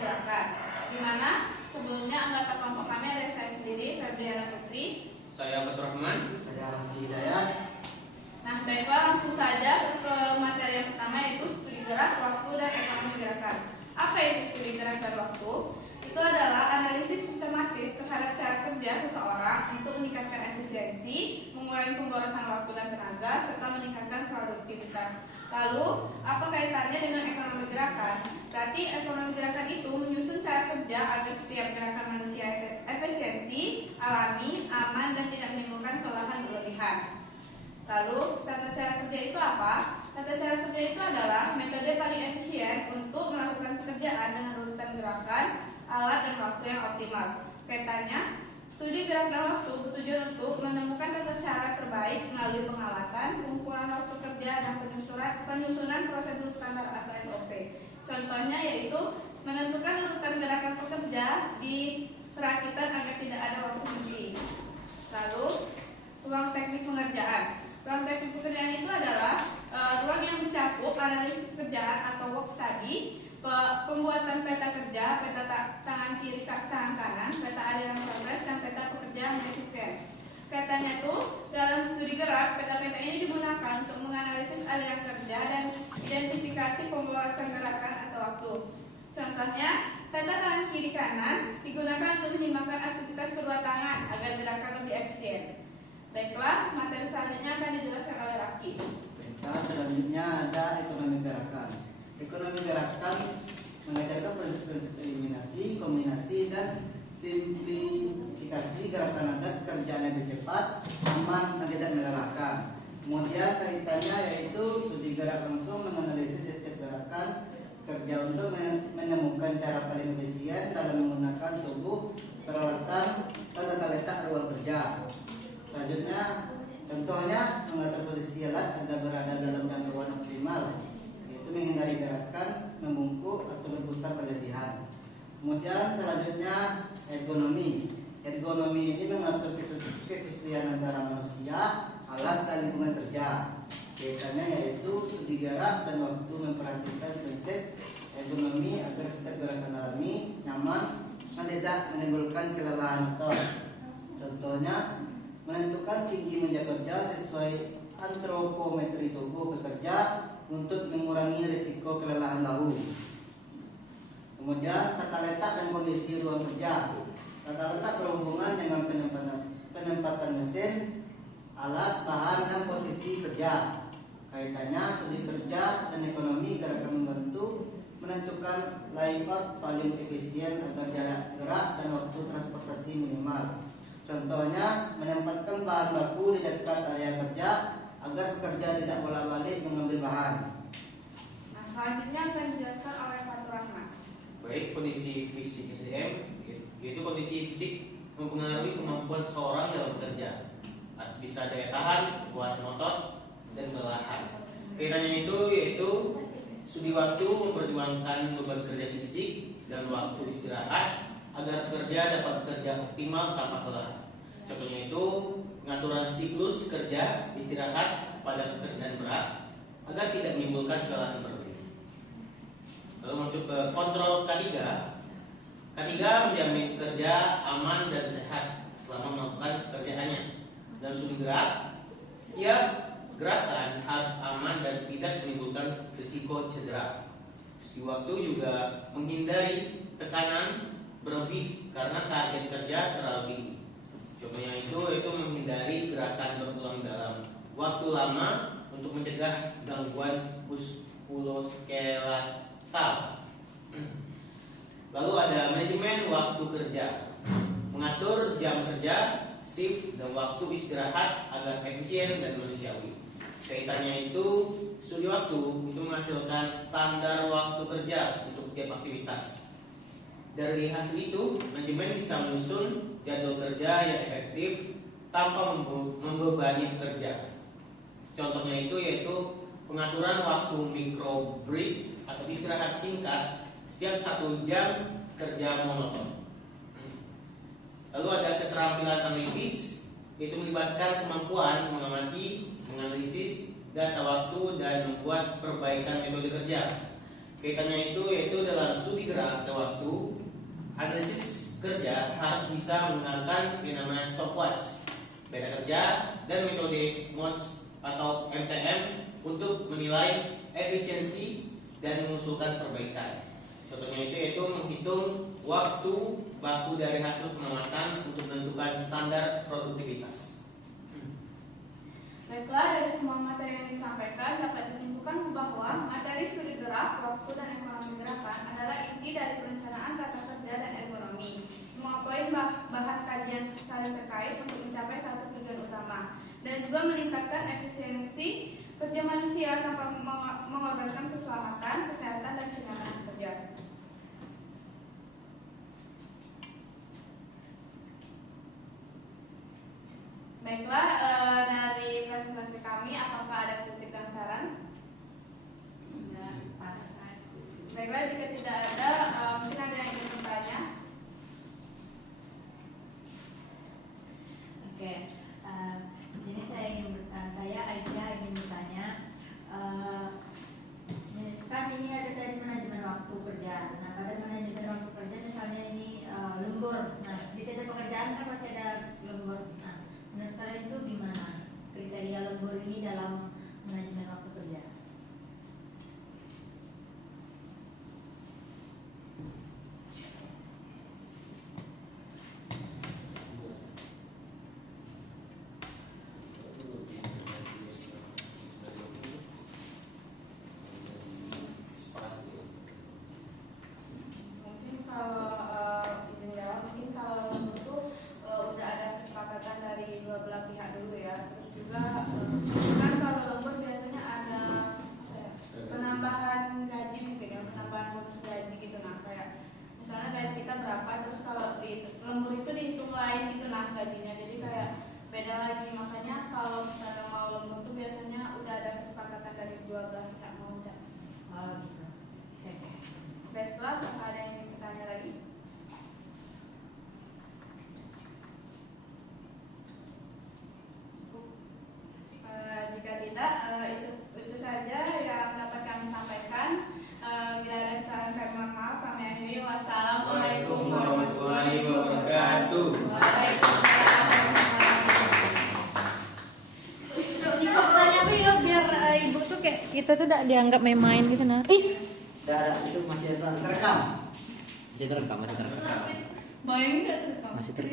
gerakan. Di mana sebelumnya anggota kelompok kami ada saya sendiri, Febriana Putri. Saya Abdul Rahman. Saya Raffi Hidayat. Nah, baiklah langsung saja ke materi yang pertama, yaitu studi gerak, waktu, dan ekonomi gerakan. Apa itu studi gerak dan waktu? Itu adalah analisis sistematis terhadap cara kerja seseorang untuk meningkatkan efisiensi, mengurangi pemborosan waktu dan tenaga, serta meningkatkan produktivitas. Lalu, apa kaitannya dengan ekonomi gerakan? Berarti ekonomi gerakan itu menyusun cara kerja agar setiap gerakan manusia efisiensi, alami, aman, dan tidak menimbulkan kelelahan berlebihan. Lalu, tata cara kerja itu apa? Tata cara kerja itu adalah metode paling efisien untuk melakukan pekerjaan dengan urutan gerakan, alat, dan waktu yang optimal. Kaitannya, studi gerak dan waktu bertujuan untuk menemukan tata cara terbaik melalui pengamatan, pengumpulan waktu kerja, dan penyusunan prosedur standar atau SOP. Contohnya yaitu menentukan urutan gerakan pekerja di perakitan agar tidak ada waktu henti. Lalu, ruang teknik pengerjaan. Ruang teknik pekerjaan itu adalah ruang yang mencakup analisis pekerjaan atau work study, pembuatan peta kerja, peta tangan kiri, tangan kanan, peta aliran progres, dan peta pekerjaan sequence. Kaitannya itu dalam studi gerak, peta-peta ini digunakan untuk menganalisis aliran kerja dan identifikasi pemborosan gerakan atau waktu. Contohnya, peta tangan kiri kanan digunakan untuk menyimbangkan aktivitas kedua tangan agar gerakan lebih efisien. Baiklah, materi selanjutnya akan dijelaskan oleh Raffi. Selanjutnya ada ekonomi gerakan. Ekonomi gerakan mengajarkan prinsip eliminasi, kombinasi, dan simplifikasi gerakan agar kerjaan lebih cepat, aman, dan tidak melelahkan. Kemudian kaitannya yaitu studi gerak langsung menganalisis setiap gerakan kerja untuk menemukan cara paling efisien dalam menggunakan tubuh, peralatan, dan tata letak ruang kerja. Selanjutnya, contohnya mengatur posisi alat agar berada dalam jangkauan optimal, yaitu menghindari gerakan, membungkuk, atau berputar berlebihan. Kemudian selanjutnya ergonomi. Ergonomi ini mengatur kesesuaian antara manusia, alat, dan lingkungan kerja. Kaitannya yaitu studi gerak dan waktu memperhatikan prinsip ergonomi agar setiap gerakan alami, nyaman, dan tidak menimbulkan kelelahan otot. Contohnya, menentukan tinggi meja kerja sesuai antropometri tubuh pekerja untuk mengurangi risiko kelelahan bahu. Kemudian tata letak dan kondisi ruang kerja. Tata letak berhubungan dengan penempatan mesin, alat, bahan, dan posisi kerja. Kaitannya studi kerja dan ekonomi gerakan membantu menentukan layout paling efisien agar jarak gerak dan waktu transportasi minimal. Contohnya, menempatkan bahan baku di dekat area kerja agar pekerja tidak bolak-balik mengambil bahan. Nah, selanjutnya akan dijelaskan oleh Fatur Rahman. Baik, kondisi fisik SDM yaitu kondisi fisik mempengaruhi kemampuan seseorang dalam bekerja. Bisa daya tahan, kekuatan otot, dan kelelahan. Kaitannya itu yaitu studi waktu memperjuangkan beban kerja fisik dan waktu istirahat agar pekerja dapat bekerja optimal tanpa kelelahan. Contohnya itu pengaturan siklus kerja istirahat pada pekerjaan berat agar tidak menimbulkan kelelahan berlebih. Lalu masuk ke kontrol K3. K3 menjamin kerja aman dan sehat selama melakukan pekerjaannya. Dan studi gerak, setiap gerakan harus aman dan tidak menimbulkan risiko cedera. Studi waktu juga menghindari tekanan berlebih karena target kerja terlalu tinggi. Contohnya itu menghindari gerakan berulang dalam waktu lama untuk mencegah gangguan muskuloskeletal. Lalu ada manajemen waktu kerja, mengatur jam kerja, shift, dan waktu istirahat agar efisien dan manusiawi. Kaitannya itu studi waktu itu menghasilkan standar waktu kerja untuk tiap aktivitas. Dari hasil itu, manajemen bisa menyusun jadwal kerja yang efektif tanpa membebani pekerja. Contohnya itu yaitu pengaturan waktu micro break atau istirahat singkat setiap 1 jam kerja monoton. Lalu ada keterampilan analitis, yaitu melibatkan kemampuan mengamati, menganalisis data waktu, dan membuat perbaikan metode kerja. Kaitannya itu yaitu dalam studi gerak atau waktu analisis kerja harus bisa menggunakan yang namanya stopwatch, beda kerja, dan metode MODS atau MTM untuk menilai efisiensi dan mengusulkan perbaikan. Contohnya itu yaitu menghitung waktu baku dari hasil pengamatan untuk menentukan standar produktivitas. Baiklah, dari semua materi yang disampaikan dapat disimpulkan bahwa materi studi gerak, waktu, dan ekonomi gerakan adalah inti dari perencanaan tata kerja dan ergonomi. Semua poin bahan kajian saling terkait untuk mencapai satu tujuan utama dan juga meningkatkan efisiensi kerja manusia tanpa mengorbankan keselamatan, kesehatan, dan kenyamanan kerja. Baiklah, dari presentasi kami, apakah ada kritik dan saran? Pas. Baiklah, jika tidak ada, mungkin ada yang ingin bertanya. Oke, di sini saya Aisyah ingin bertanya, kan ini ada tadi manajemen waktu kerja. Nah, pada manajemen waktu kerja misalnya ini lembur. Nah, di setiap pekerjaan kan pasti ada lembur. Nah, menurut kalian itu gimana kriteria lembur ini dalam manajemen waktu kerja? Mungkin kalau izin jawab, mungkin kalau itu udah ada kesepakatan dari dua belah pihak dulu ya. Terus juga kan kalau lembur biasanya ada apa ya, penambahan gaji mungkin ya, penambahan bonus gaji gitu. Nah kayak misalnya kayak kita berapa, terus kalau di lembur itu dihitung lain gitu nah gajinya. Jadi kayak beda lagi. Makanya kalau misalnya mau lembur tuh biasanya udah ada kesepakatan dari dua belah pihak mau enggak. Oh gitu. Oke. Baiklah, apakah ada yang ingin bertanya lagi? Jika tidak, itu saja yang dapat kami sampaikan. Bila ada kesalahan kami mohon maaf. Kami akhiri. Wassalamualaikum warahmatullahi wabarakatuh. Pokoknya tuh ya biar ibu tuh kayak kita tuh tidak dianggap main-main gitu nah. Itu masih Terekam. masih terekam. Bayangin nggak tuh? Masih terekam.